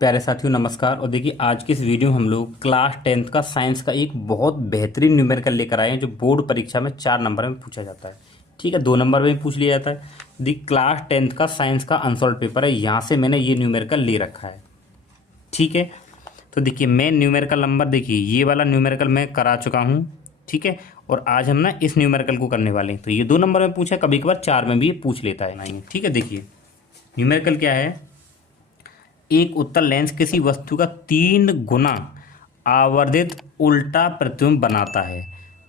प्यारे साथियों नमस्कार। और देखिए आज की इस वीडियो में हम लोग क्लास 10th का साइंस का एक बहुत बेहतरीन न्यूमेरिकल लेकर आए हैं जो बोर्ड परीक्षा में 4 नंबर में पूछा जाता है। ठीक है, 2 नंबर में भी पूछ लिया जाता है। देखिए क्लास 10th का साइंस का अनसॉल्व पेपर है, यहाँ से मैंने ये न्यूमेरिकल ले रखा है। ठीक है, तो देखिए मैं न्यूमेरिकल नंबर, देखिए ये वाला न्यूमेरिकल मैं करा चुका हूँ। ठीक है, और आज हम ना इस न्यूमेरिकल को करने वाले हैं। तो ये 2 नंबर में पूछा, कभी कभार 4 में भी ये पूछ लेता है ना। ठीक है, देखिए न्यूमेरिकल क्या है। एक उत्तल लेंस किसी वस्तु का 3 गुना आवर्धित उल्टा प्रतिबिंब बनाता है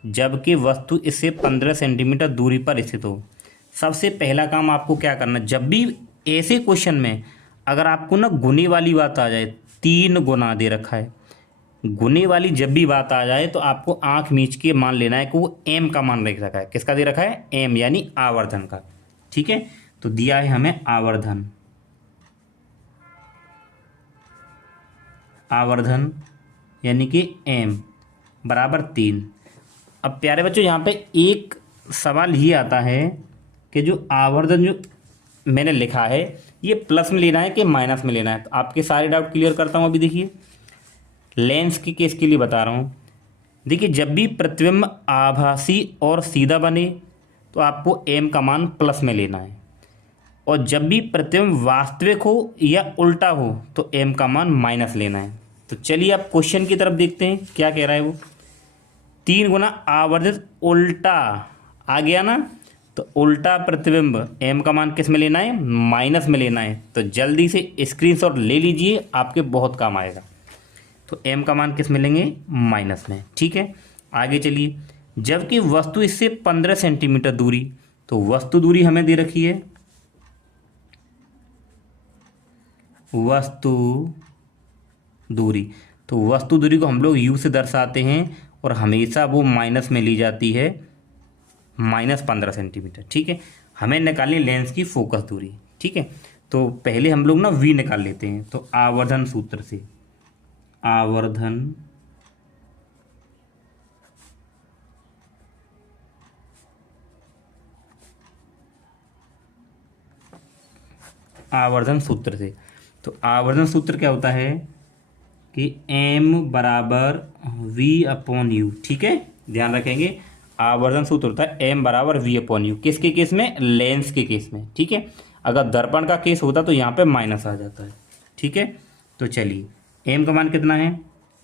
जबकि वस्तु इससे 15 सेंटीमीटर दूरी पर स्थित हो। सबसे पहला काम आपको क्या करना है, जब भी ऐसे क्वेश्चन में अगर आपको ना गुने वाली बात आ जाए, 3 गुना दे रखा है, गुने वाली जब भी बात आ जाए तो आपको आंख मीच के मान लेना है कि वो एम का मान रख रखा है। किसका दे रखा है? एम, यानी आवर्धन का। ठीक है, तो दिया है हमें आवर्धन, आवर्धन यानी कि m बराबर 3। अब प्यारे बच्चों यहाँ पे एक सवाल ये आता है कि जो आवर्धन जो मैंने लिखा है ये प्लस में लेना है कि माइनस में लेना है। तो आपके सारे डाउट क्लियर करता हूँ। अभी देखिए लेंस के केस के लिए बता रहा हूँ। देखिए जब भी प्रतिबिंब आभासी और सीधा बने तो आपको m का मान प्लस में लेना है, और जब भी प्रतिबिंब वास्तविक हो या उल्टा हो तो m का मान माइनस लेना है। तो चलिए आप क्वेश्चन की तरफ देखते हैं क्या कह रहा है वो। 3 गुना आवर्धित उल्टा आ गया ना, तो उल्टा प्रतिबिंब m का मान किस में लेना है? माइनस में लेना है। तो जल्दी से स्क्रीनशॉट ले लीजिए, आपके बहुत काम आएगा। तो m का मान किस में लेंगे? माइनस में। ठीक है, आगे चलिए। जबकि वस्तु इससे 15 सेंटीमीटर दूरी, तो वस्तु दूरी हमें दे रखी है, वस्तु दूरी। तो वस्तु दूरी को हम लोग u से दर्शाते हैं और हमेशा वो माइनस में ली जाती है, -15 सेंटीमीटर। ठीक है, हमें निकालनी लेंस की फोकस दूरी। ठीक है, तो पहले हम लोग ना v निकाल लेते हैं। तो आवर्धन सूत्र से, आवर्धन आवर्धन सूत्र से, तो आवर्धन सूत्र क्या होता है कि m बराबर v/u। ठीक है, ध्यान रखेंगे आवर्धन सूत्र होता है m बराबर v/u। किसके केस में? लेंस के केस में। ठीक है, अगर दर्पण का केस होता तो यहाँ पे माइनस आ जाता है। ठीक है, तो चलिए m का मान कितना है?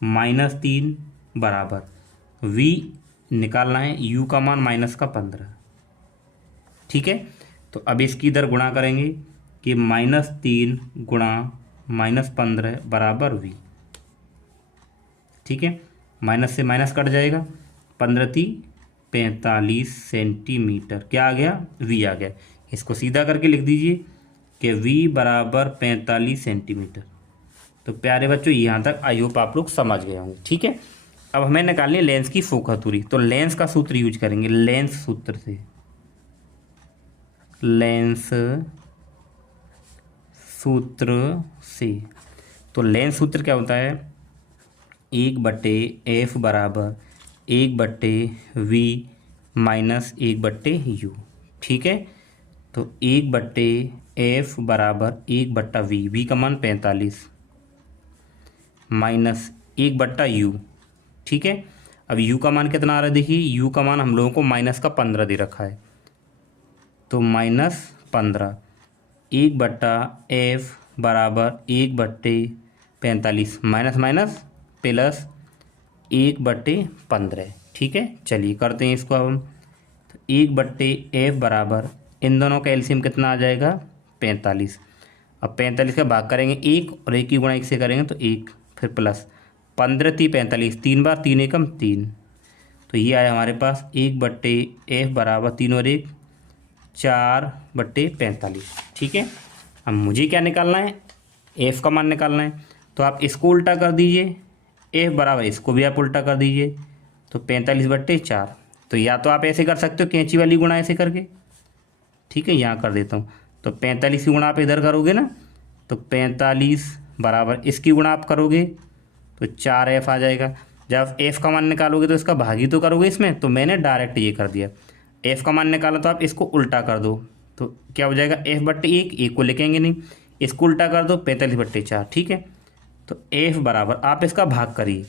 -3 बराबर v निकालना है, u का मान -15। ठीक है, तो अब इसकी इधर गुणा करेंगे कि -3 गुणा -15 बराबर v। ठीक है, माइनस से माइनस कट जाएगा, 15×3 = 45 सेंटीमीटर। क्या आ गया? v आ गया। इसको सीधा करके लिख दीजिए कि v बराबर 45 सेंटीमीटर। तो प्यारे बच्चों यहाँ तक आई होप आप लोग समझ गए होंगे। ठीक है, अब हमें निकालनी है लेंस की फोकस दूरी। तो लेंस का सूत्र यूज करेंगे, लेंस सूत्र से, लेंस सूत्र से। तो लेंस सूत्र क्या होता है? 1/f बराबर 1/v माइनस 1/u। ठीक है, तो 1/f बराबर 1/v, v का मान 45 माइनस 1/u। ठीक है, अब u का मान कितना आ रहा है? देखिए u का मान हम लोगों को -15 दे रखा है, तो -15, 1/f बराबर 1/45 माइनस माइनस प्लस 1/15। ठीक है, चलिए करते हैं इसको अब हम। तो 1/f बराबर, इन दोनों का एलसीएम कितना आ जाएगा? 45। अब 45 का भाग करेंगे 1 और 1 की गुणा 1 से करेंगे तो 1, फिर प्लस 15×3 = 45, 3 बार 3 एकम 3। तो ये आया हमारे पास 1/f बराबर 3 और 1 4/45। ठीक है, अब मुझे क्या निकालना है? f का मान निकालना है। तो आप इसको उल्टा कर दीजिए, f बराबर इसको भी आप उल्टा कर दीजिए, तो 45/4। तो या तो आप ऐसे कर सकते हो कैंची वाली गुणा ऐसे करके। ठीक है, यहाँ कर देता हूँ। तो 45 की गुणा आप इधर करोगे ना, तो 45 बराबर इसकी गुणा आप करोगे तो 4f आ जाएगा। जब f का मान निकालोगे तो इसका भागी तो करोगे इसमें, तो मैंने डायरेक्ट ये कर दिया। f का मान निकाला तो आप इसको उल्टा कर दो, तो क्या हो जाएगा? f/1, 1 को लिखेंगे नहीं, इसको उल्टा कर दो 45/4। ठीक है, तो एफ बराबर आप इसका भाग करिए।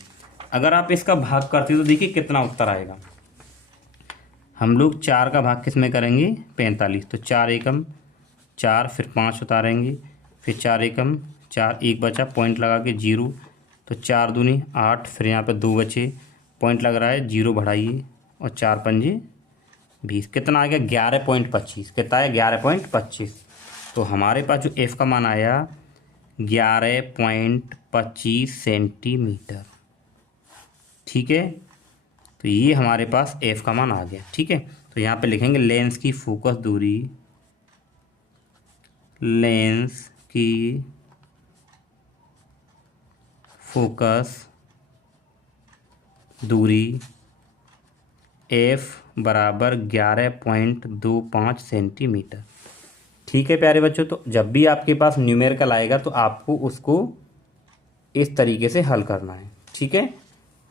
अगर आप इसका भाग करते हो तो देखिए कितना उत्तर आएगा। हम लोग 4 का भाग किस में करेंगे 45, तो 4 एकम 4, फिर 5 उतारेंगे, फिर 4 एकम 4, एक बचा पॉइंट लगा के 0, तो 4 दूनी 8, फिर यहाँ पे 2 बचे, पॉइंट लग रहा है 0 बढ़ाइए, और 4 पंजे 20, कितना आ गया 11.25, कितना है 11.25। तो हमारे पास जो एफ का मान आया 11.25 सेंटीमीटर। ठीक है, तो ये हमारे पास एफ का मान आ गया। ठीक है, तो यहाँ पे लिखेंगे लेंस की फोकस दूरी, लेंस की फोकस दूरी एफ बराबर 11.25 सेंटीमीटर। ठीक है प्यारे बच्चों, तो जब भी आपके पास न्यूमेरिकल आएगा तो आपको उसको इस तरीके से हल करना है। ठीक है,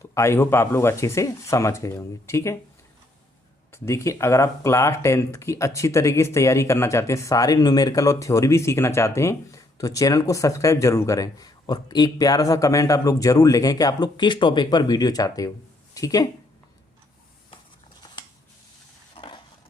तो आई होप आप लोग अच्छे से समझ गए होंगे। ठीक है, तो देखिए अगर आप क्लास 10th की अच्छी तरीके से तैयारी करना चाहते हैं, सारी न्यूमेरिकल और थ्योरी भी सीखना चाहते हैं, तो चैनल को सब्सक्राइब जरूर करें और एक प्यारा सा कमेंट आप लोग जरूर लिखें कि आप लोग किस टॉपिक पर वीडियो चाहते हो। ठीक है।